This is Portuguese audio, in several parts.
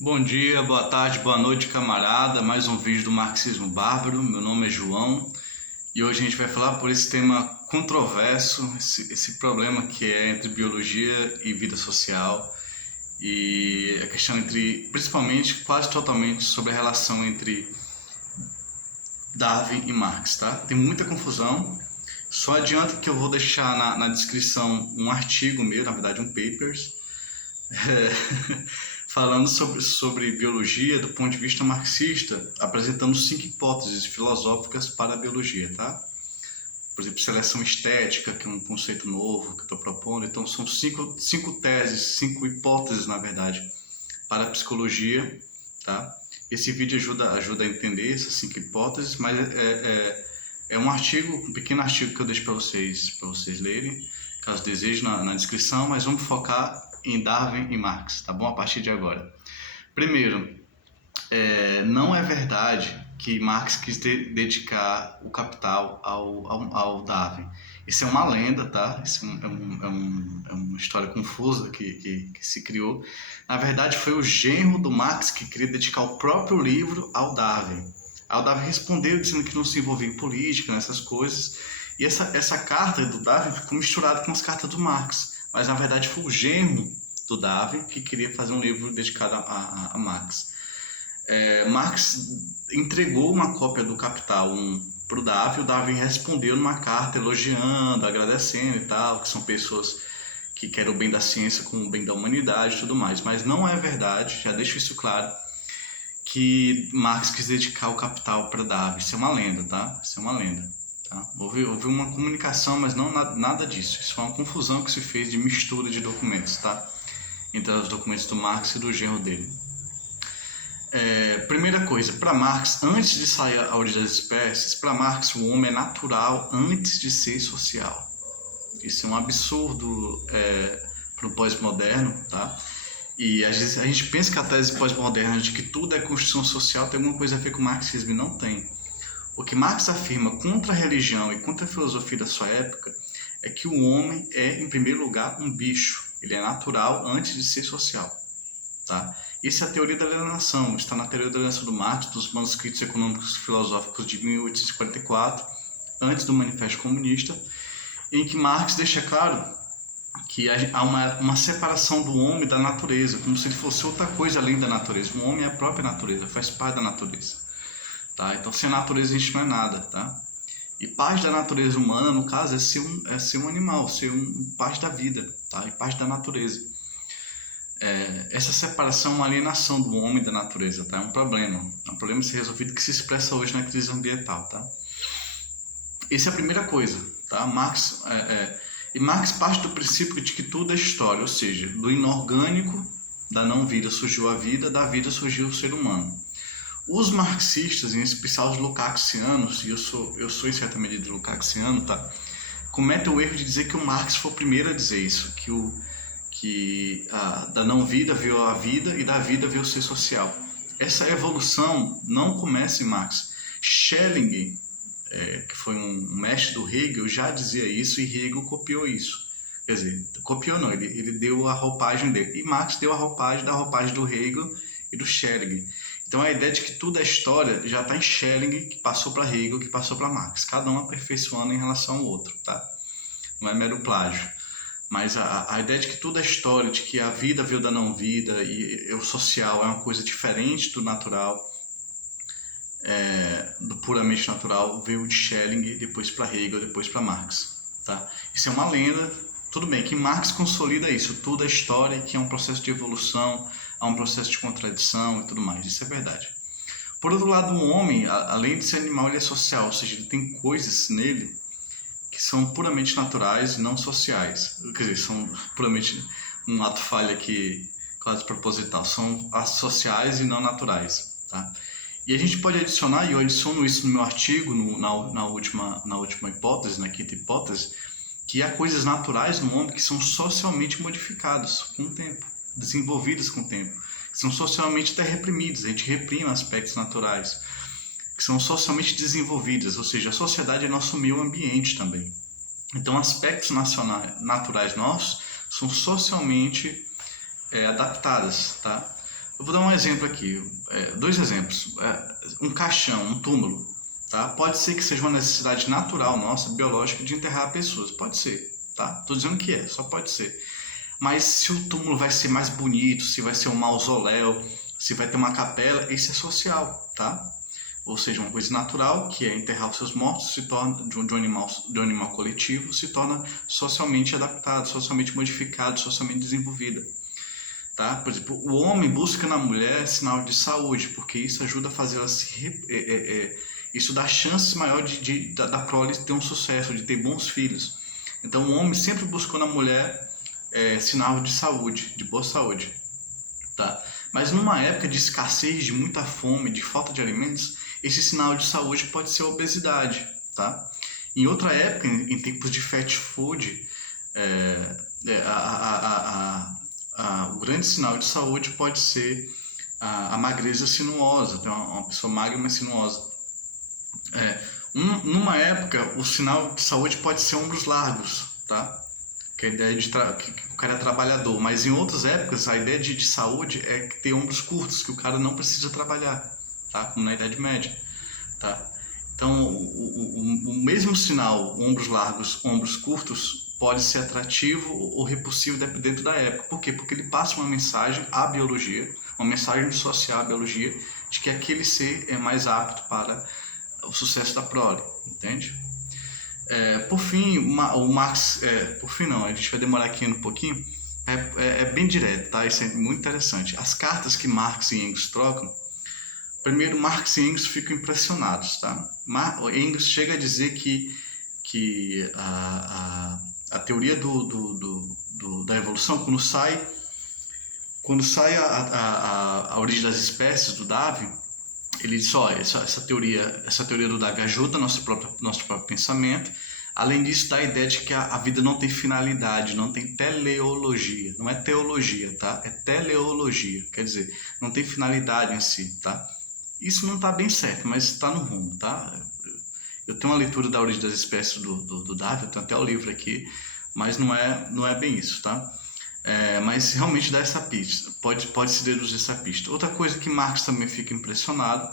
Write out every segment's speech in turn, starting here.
Bom dia, boa tarde, boa noite, camarada. Mais um vídeo do Marxismo Bárbaro. Meu nome é João e hoje a gente vai falar por esse tema controverso, esse problema que é entre biologia e vida social e a questão entre, principalmente, quase totalmente sobre a relação entre Darwin e Marx, tá? Tem muita confusão. Só adianto que eu vou deixar na descrição um artigo meu, na verdade um papers, falando sobre biologia do ponto de vista marxista, apresentando 5 hipóteses filosóficas para a biologia, tá? Por exemplo, seleção estética, que é um conceito novo que eu estou propondo. Então, são cinco teses, 5 hipóteses, na verdade, para a psicologia, tá? Esse vídeo ajuda a entender essas 5 hipóteses, mas é um artigo, um pequeno artigo que eu deixo para vocês lerem, caso desejem, na descrição, mas vamos focar em Darwin e Marx, tá bom? A partir de agora. Primeiro, não é verdade que Marx quis dedicar o Capital ao Darwin. Isso é uma lenda, tá? Isso é uma história confusa que se criou. Na verdade, foi o genro do Marx que queria dedicar o próprio livro ao Darwin. Aí o Darwin respondeu dizendo que não se envolvia em política, nessas coisas. E essa carta do Darwin ficou misturada com as cartas do Marx. Mas, na verdade, foi o genro do Darwin que queria fazer um livro dedicado a Marx. Marx entregou uma cópia do Capital 1 para o Darwin respondeu numa carta elogiando, agradecendo e tal, que são pessoas que querem o bem da ciência com o bem da humanidade e tudo mais. Mas não é verdade, já deixo isso claro, que Marx quis dedicar o Capital para Darwin. Isso é uma lenda, tá? Isso é uma lenda. Tá? Houve uma comunicação, mas não nada disso. Isso foi uma confusão que se fez de mistura de documentos, tá? Entre os documentos do Marx e do genro dele. Primeira coisa, para Marx, antes de sair a origem das espécies, para Marx o homem é natural antes de ser social. Isso é um absurdo para o pós-moderno, tá? E às vezes a gente pensa que a tese pós-moderna de que tudo é construção social tem alguma coisa a ver com o marxismo, e não tem. O que Marx afirma contra a religião e contra a filosofia da sua época é que o homem é, em primeiro lugar, um bicho. Ele é natural antes de ser social. Tá? Isso é a teoria da alienação, está na teoria da alienação do Marx, dos manuscritos econômicos filosóficos de 1844, antes do Manifesto Comunista, em que Marx deixa claro que há uma separação do homem da natureza, como se ele fosse outra coisa além da natureza. O homem é a própria natureza, faz parte da natureza. Tá? Então, sem a natureza a gente não é nada. Tá? E parte da natureza humana, no caso, é ser um animal, ser parte da vida, tá? E parte da natureza. Essa separação é uma alienação do homem da natureza, tá? É um problema a ser resolvido que se expressa hoje na crise ambiental, tá? Essa é a primeira coisa, tá? E Marx parte do princípio de que tudo é história, ou seja, do inorgânico, da não vida surgiu a vida, da vida surgiu o ser humano. Os marxistas, em especial os lukácsianos, e eu sou em certa medida lukácsiano, tá? Cometem o erro de dizer que o Marx foi o primeiro a dizer isso, que da não vida veio a vida e da vida veio o ser social. Essa evolução não começa em Marx. Schelling, que foi um mestre do Hegel, já dizia isso e Hegel copiou isso. Quer dizer, copiou não, ele deu a roupagem dele. E Marx deu a roupagem do Hegel e do Schelling. Então a ideia de que tudo é história já está em Schelling, que passou para Hegel, que passou para Marx. Cada um aperfeiçoando em relação ao outro, tá? Não é mero plágio. Mas a ideia de que tudo é história, de que a vida veio da não vida e o social é uma coisa diferente do natural, do puramente natural, veio de Schelling, depois para Hegel, depois para Marx. Tá? Isso é uma lenda, tudo bem, que Marx consolida isso, tudo é história, que é um processo de evolução, há um processo de contradição e tudo mais, isso é verdade. Por outro lado, o homem, além de ser animal, ele é social, ou seja, ele tem coisas nele que são puramente naturais e não sociais. Quer dizer, são puramente um ato falha aqui, quase proposital. São sociais e não naturais. Tá? E a gente pode adicionar, e eu adiciono isso no meu artigo, na última hipótese, na quinta hipótese, que há coisas naturais no homem que são socialmente modificadas com o tempo, desenvolvidas com o tempo, que são socialmente até reprimidas. A gente reprime aspectos naturais que são socialmente desenvolvidas, ou seja, a sociedade é nosso meio ambiente também. Então, aspectos naturais nossos são socialmente adaptadas, tá? Eu vou dar um exemplo aqui, dois exemplos. Um caixão, um túmulo, tá? Pode ser que seja uma necessidade natural nossa, biológica, de enterrar pessoas. Pode ser, tá? Tô dizendo que só pode ser. Mas se o túmulo vai ser mais bonito, se vai ser um mausoléu, se vai ter uma capela, isso é social, tá? Ou seja, uma coisa natural, que é enterrar os seus mortos, se torna de um animal coletivo, se torna socialmente adaptado, socialmente modificado, socialmente desenvolvida. Tá? Por exemplo, o homem busca na mulher sinal de saúde, porque isso ajuda a fazer ela isso dá chances maior da prole ter um sucesso, de ter bons filhos. Então o homem sempre buscou na mulher sinal de saúde, de boa saúde. Tá? Mas numa época de escassez, de muita fome, de falta de alimentos, esse sinal de saúde pode ser a obesidade. Tá? Em outra época, em tempos de fast food, o grande sinal de saúde pode ser a magreza sinuosa, então uma pessoa magra mas sinuosa. Numa época, o sinal de saúde pode ser ombros largos, tá? Que a ideia que o cara é trabalhador, mas em outras épocas a ideia de saúde é ter ombros curtos, que o cara não precisa trabalhar, tá? Como na Idade Média, tá? Então, o mesmo sinal, ombros largos, ombros curtos, pode ser atrativo ou repulsivo dentro da época. Por quê? Porque ele passa uma mensagem à biologia, uma mensagem social à biologia, de que aquele ser é mais apto para o sucesso da prole, entende? Por fim, o Marx... por fim não, a gente vai demorar aqui um pouquinho. É bem direto, tá? Isso é muito interessante. As cartas que Marx e Engels trocam, primeiro, Marx e Engels ficam impressionados, tá? Engels chega a dizer que a teoria da evolução, quando sai a origem das espécies do Darwin, ele diz, olha, essa teoria do Darwin ajuda nosso próprio pensamento. Além disso, dá a ideia de que a vida não tem finalidade, não tem teleologia. Não é teologia, tá? É teleologia, quer dizer, não tem finalidade em si, tá? Isso não está bem certo, mas está no rumo, tá? Eu tenho uma leitura da origem das espécies do Darwin, eu tenho até o livro aqui, mas não é bem isso, tá? Mas realmente dá essa pista, pode se deduzir essa pista. Outra coisa que Marx também fica impressionado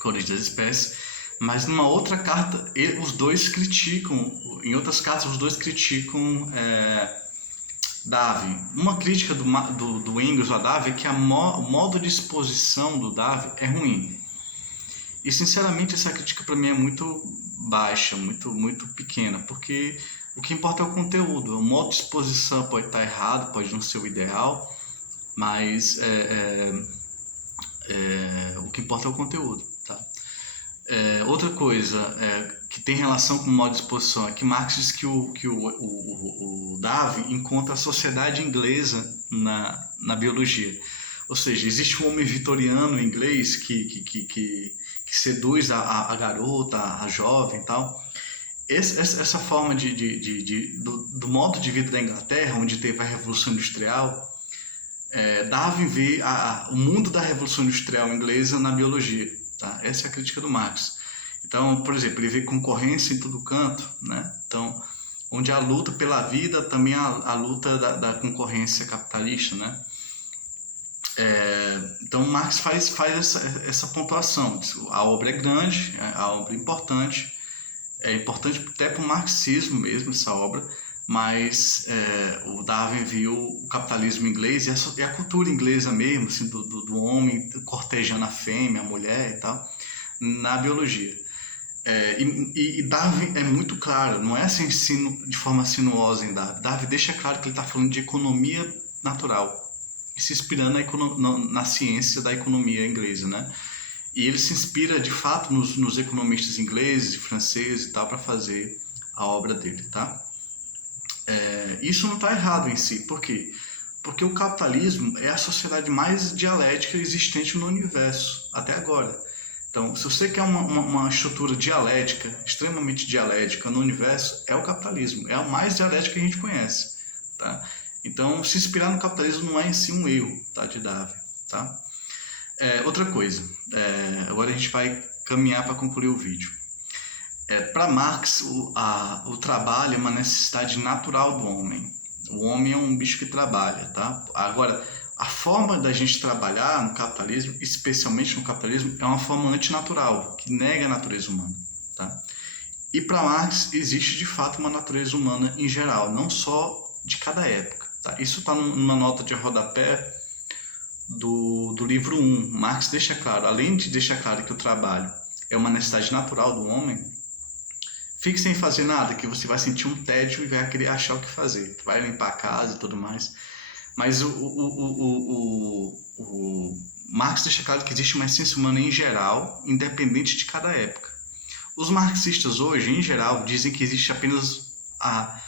com a origem das espécies, mas numa outra carta os dois criticam, em outras cartas os dois criticam Darwin. Uma crítica do Engels a Darwin é que o modo de exposição do Darwin é ruim. E sinceramente essa crítica para mim é muito baixa, muito pequena, porque o que importa é o conteúdo. O modo de exposição pode estar errado, pode não ser o ideal, mas o que importa é o conteúdo. Tá? Outra coisa que tem relação com o modo de exposição é que Marx diz que o Darwin encontra a sociedade inglesa na biologia. Ou seja, existe um homem vitoriano inglês que seduz a garota, a jovem e tal. Essa forma do modo de vida da Inglaterra, onde teve a Revolução Industrial, Darwin vê o mundo da Revolução Industrial inglesa na biologia. Tá? Essa é a crítica do Marx. Então, por exemplo, ele vê concorrência em todo canto, né? Então, onde há luta pela vida, também há a luta da concorrência capitalista, né? Então, Marx faz essa pontuação. A obra é grande, a obra é importante até para o marxismo mesmo, essa obra, mas o Darwin viu o capitalismo inglês e a cultura inglesa mesmo, assim, do homem cortejando a fêmea, a mulher e tal, na biologia. E Darwin é muito claro, não é assim de forma sinuosa em Darwin. Darwin deixa claro que ele está falando de economia natural, e se inspirando na ciência da economia inglesa, né? E ele se inspira, de fato, nos economistas ingleses e franceses e tal, para fazer a obra dele, tá? Isso não está errado em si. Por quê? Porque o capitalismo é a sociedade mais dialética existente no universo, até agora. Então, se você quer uma estrutura dialética, extremamente dialética no universo, é o capitalismo. É a mais dialética que a gente conhece, tá? Então, se inspirar no capitalismo não é em si um erro, tá, de Darwin, tá? Outra coisa, agora a gente vai caminhar para concluir o vídeo. Para Marx, o trabalho é uma necessidade natural do homem. O homem é um bicho que trabalha, tá? Agora, A forma da gente trabalhar no capitalismo, especialmente no capitalismo, é uma forma antinatural, que nega a natureza humana, tá? E para Marx existe de fato uma natureza humana em geral, não só de cada época, tá? Isso está numa nota de rodapé do livro 1. Marx deixa claro, além de deixar claro que o trabalho é uma necessidade natural do homem, fique sem fazer nada, que você vai sentir um tédio e vai querer achar o que fazer. Vai limpar a casa e tudo mais. Mas o Marx deixa claro que existe uma essência humana em geral, independente de cada época. Os marxistas hoje, em geral, dizem que existe apenas a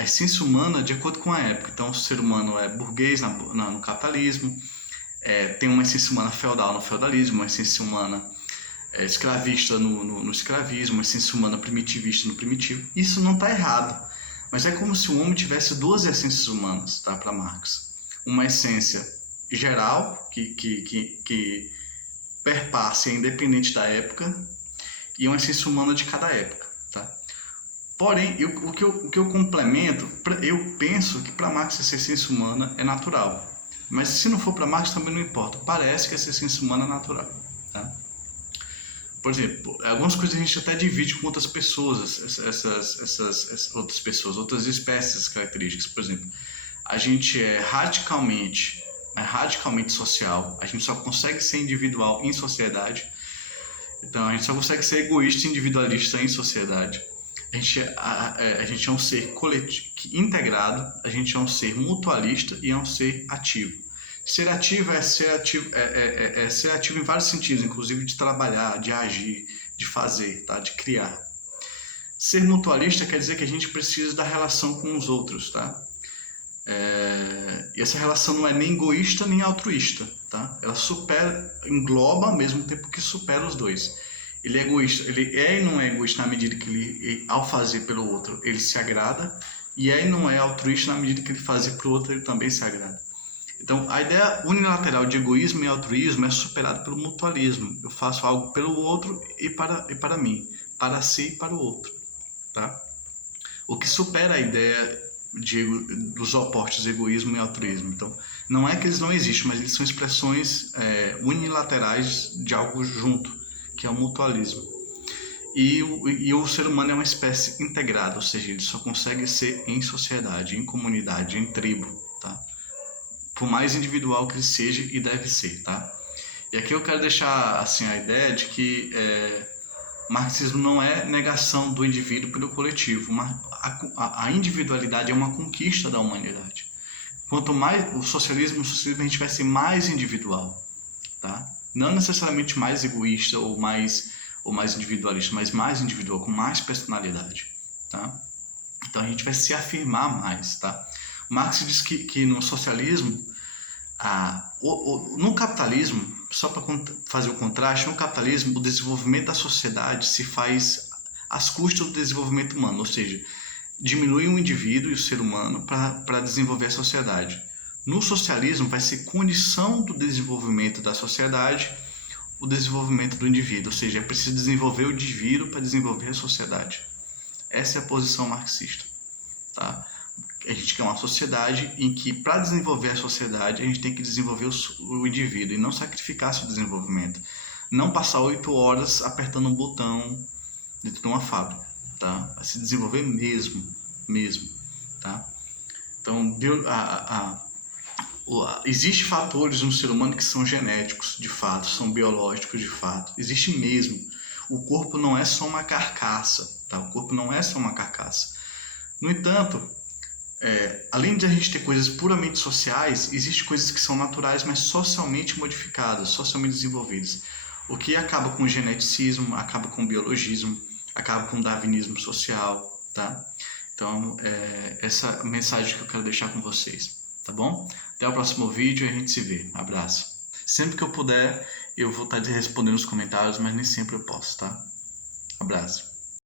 essência humana de acordo com a época. Então, o ser humano é burguês no capitalismo, tem uma essência humana feudal no feudalismo, uma essência humana escravista no escravismo, uma essência humana primitivista no primitivo. Isso não está errado. Mas é como se o homem tivesse duas essências humanas, tá, para Marx. Uma essência geral, que perpassa e é independente da época, e uma essência humana de cada época. Tá? Porém, o que eu complemento, eu penso que para Marx essa essência humana é natural. Mas se não for para Marx também não importa. Parece que essa essência humana é natural. Tá? Por exemplo, algumas coisas a gente até divide com outras pessoas, essas outras pessoas, outras espécies características. Por exemplo, a gente é radicalmente social, a gente só consegue ser individual em sociedade, então a gente só consegue ser egoísta e individualista em sociedade. A gente é um ser coletivo, integrado, a gente é um ser mutualista e é um ser ativo. Ser ativo é ser ativo em vários sentidos, inclusive de trabalhar, de agir, de fazer, tá? De criar. Ser mutualista quer dizer que a gente precisa da relação com os outros, tá? E essa relação não é nem egoísta nem altruísta, tá? Ela engloba ao mesmo tempo que supera os dois. Ele é egoísta, ele é e não é egoísta na medida que ele, ao fazer pelo outro, ele se agrada, e é e não é altruísta na medida que ele fazer para o outro, ele também se agrada. Então, a ideia unilateral de egoísmo e altruísmo é superada pelo mutualismo. Eu faço algo pelo outro e para mim, para si e para o outro. Tá? O que supera a ideia dos opostos egoísmo e altruísmo. Então, não é que eles não existem, mas eles são expressões unilaterais de algo junto, que é o mutualismo. E o ser humano é uma espécie integrada, ou seja, ele só consegue ser em sociedade, em comunidade, em tribo. Tá? Por mais individual que ele seja e deve ser, tá? E aqui eu quero deixar assim a ideia de que marxismo não é negação do indivíduo pelo coletivo. A individualidade é uma conquista da humanidade. Quanto mais o socialismo a gente vai ser mais individual, tá? Não necessariamente mais egoísta ou mais individualista, mas mais individual, com mais personalidade, tá? Então a gente vai se afirmar mais, tá? Marx diz que no socialismo, no capitalismo, só para fazer o contraste, no capitalismo o desenvolvimento da sociedade se faz às custas do desenvolvimento humano, ou seja, diminui o indivíduo e o ser humano para desenvolver a sociedade. No socialismo vai ser condição do desenvolvimento da sociedade o desenvolvimento do indivíduo, ou seja, é preciso desenvolver o indivíduo para desenvolver a sociedade. Essa é a posição marxista, tá? A gente quer uma sociedade em que, para desenvolver a sociedade, a gente tem que desenvolver o indivíduo e não sacrificar seu desenvolvimento. Não passar 8 horas apertando um botão dentro de uma fábrica, tá? A se desenvolver mesmo, tá? Então, existem fatores no ser humano que são genéticos, de fato, são biológicos, de fato. Existe mesmo. O corpo não é só uma carcaça, tá? O corpo não é só uma carcaça. No entanto, além de a gente ter coisas puramente sociais, existem coisas que são naturais, mas socialmente modificadas, socialmente desenvolvidas. O que acaba com o geneticismo, acaba com o biologismo, acaba com o darwinismo social, tá? Então, essa mensagem que eu quero deixar com vocês, tá bom? Até o próximo vídeo e a gente se vê. Abraço. Sempre que eu puder, eu vou estar respondendo os comentários, mas nem sempre eu posso, tá? Abraço.